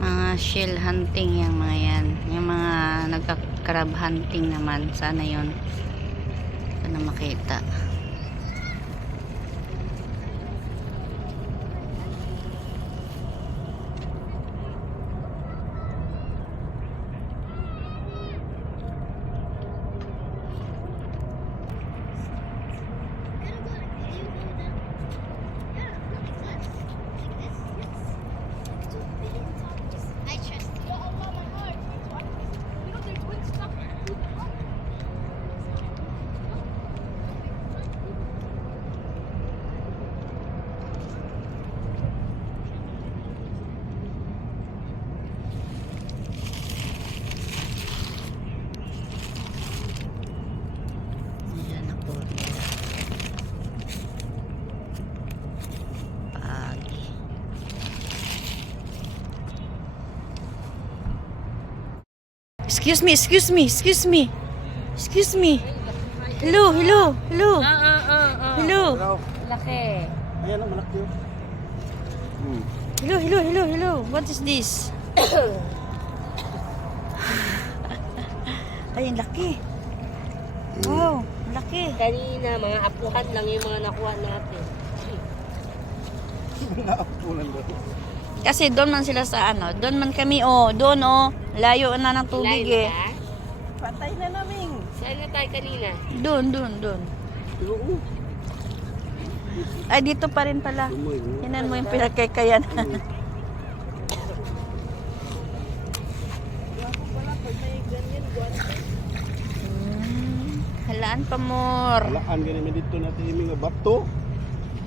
Mga shell hunting yung mga yan. Yung mga nagka-crab hunting naman. Sana yon Sana makita. Excuse me, excuse me, excuse me. Excuse me. Hello, hello, hello. Ah, ah, ah, ah. Hello. Laki. Ayan ang malaki yun. Hmm. Hello, hello, hello, hello. What is this? Ay, ang laki. Wow, ang laki. Kanina, mga apuhan lang yung mga nakuha natin. Mga apunan doon. Kasi doon man sila sa ano, doon man kami oh, doon oh, layo na ng tubig eh. Lain na? Patay na namin. Saan na tayo kanina? Doon, doon, doon. Oo. Ay, dito pa rin pala. Tinan mo yung pinagkakayan. Hmm, Halaan pa more. Alaan ganyan dito natin yung mga bato.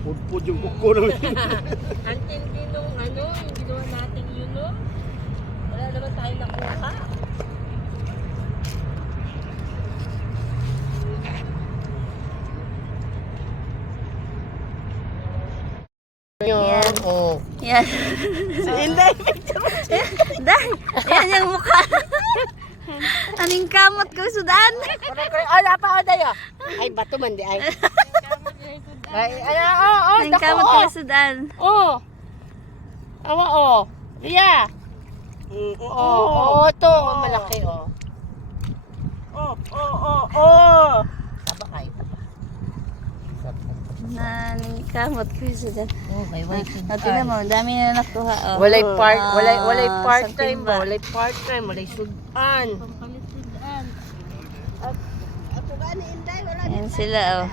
Pudpud yung kuko namin. Ang tindi nung ano, yung ginawa natin yun, no? Wala naman tayo nakuha. Yan. Oh. Yan. Si Inday. Day, yan yung mukha. Aning kamot ko sudan. Ay, apa ada ya? Ay, bato man di ay. Ay, ay, oh, oh, Aning dako, kamot oh. sudan. Oh. Awa, oh. Ria. Mm, Oh, oh, ito. Oh, malaki, oh. Oh, oh, oh, oh. Taba kayo, taba. Aning kamot ko sudan. Oh, may Ay, oh, tingnan mo, dami na nakuha. Oh. Walay part, Ah, walay walay part sa time timba. ba? Walay part time, walay sudan. Ayan sila oh.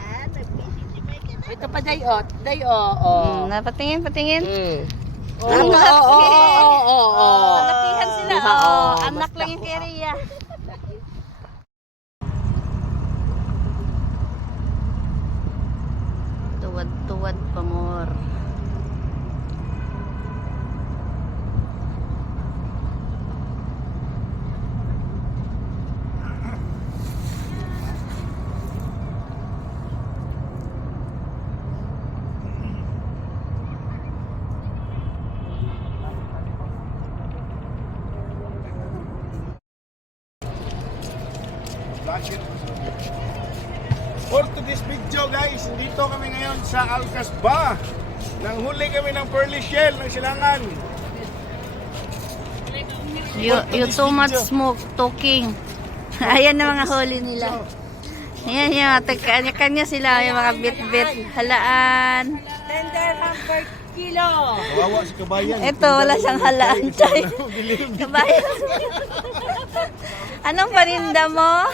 Ito pa day oh, day oh, oh. Mm, napatingin, patingin. Mm. Oh, Ang oh, oh, oh, oh, oh. Malakihan sila. Diba, Oh, oh, anak lang yung ko. kay Rhea. Tuwad-tuwad pa video guys, dito kami ngayon sa Alcasba. Nanghuli kami ng pearly shell ng silangan. You, you too much smoke talking. Ayan na mga huli nila. Ayan yung kanya-kanya sila yung mga bit-bit halaan. Tender ham per kilo. Kawawa si kabayan. Ito, wala siyang halaan. Chay. Kabayan. Anong paninda mo?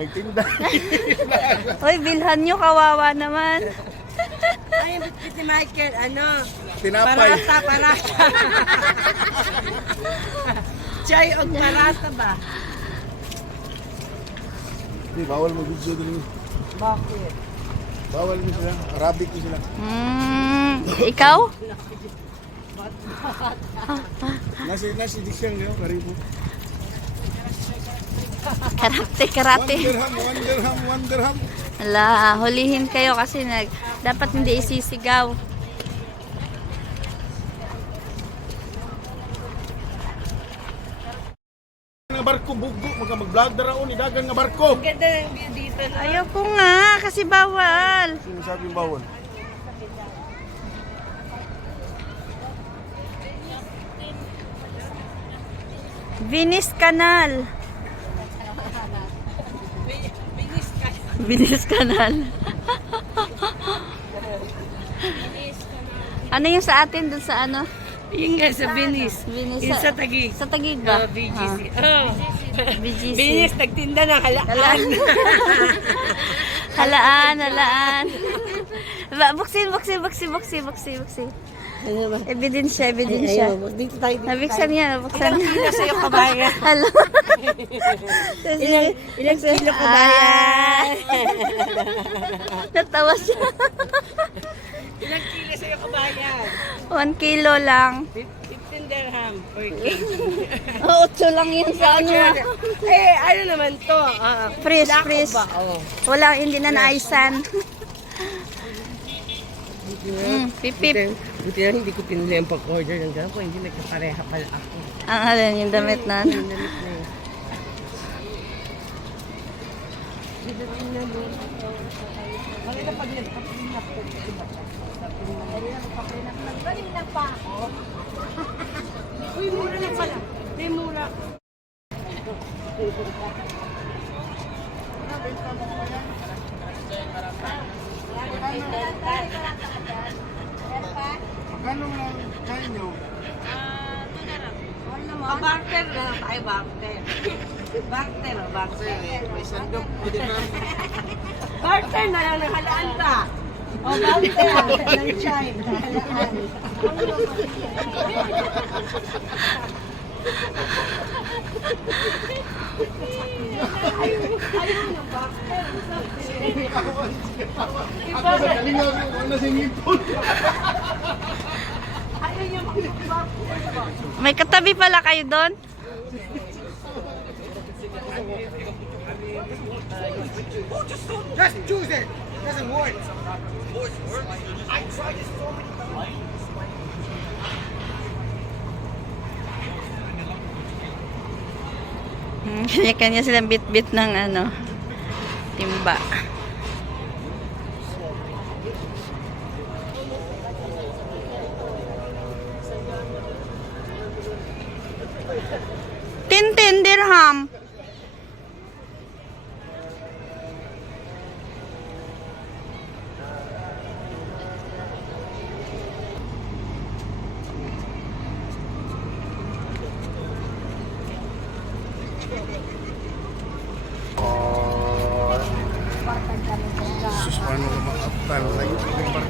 Nagtinda. Uy, bilhan nyo, kawawa naman. Ay, bitbit ni Michael, ano? Tinapay. Parata, parata. Chay og parata ba? Di, bawal mag-video din. Bakit? Bawal mo sila. Arabic mo sila. Hmm, ikaw? Nasi, nasi disyang yun, karibo. Karate, One karate. dirham, one dirham, one dirham. Ala, hulihin kayo kasi nag, dapat hindi isisigaw. Nga barko bugo mga mag-vlog na raon idagan nga barko. Ang ganda ng view dito. Ayaw ko nga, kasi bawal. Sino sabing bawal? Venice Canal. Ka. Venice Canal. ano yung sa atin dun sa ano? Yung nga sa Binis. Venice. Yung sa Taguig. Sa Taguig ba? Oh, BGC. Oh. Ah, BGC. Binis, nagtinda ng halaan. Halaan, halaan. Buksin, buksin, buksin, buksin, buksin, buksin. Ano? Ebidensya, ebidensya. Dito tayo. Dito Nabuksan niya, nabuksan Ilang kilo sa'yo kabayan? Hello. Ilang, ilang kilo kabayan? Natawa siya. ilang kilo sa'yo kabayan? One kilo lang. 15 dirham per kg. Oh, otso lang yun sa ano. eh, ano naman to? Lako freeze. ba? Oh. Wala, hindi na naaisan. Mm, pipip. Buti, na hindi ko pinili ang pag-order ng ganun. Kung hindi nagkapareha pala ako. Ang alin, yung damit na. Ang damit na yun. Dito tingnan mo. Bakit pag nagpapinak ko, diba? Kanina pa ako. Uy, mura lang pala. Hindi, mura. Magkano nga kayo nyo? Pa-barter na lang tayo, barter. Barter, oh, barter. May sandok po din Barter na lang ng halaan ba? O, barter. Ng chime, halaan. Ako sa galingaw ko na singipon. May katabi pala kayo doon? Just choose it. Doesn't work. Hmm, Kanya-kanya silang bit-bit ng ano, timba. 10 dirham. Sus, paano, paano, paano,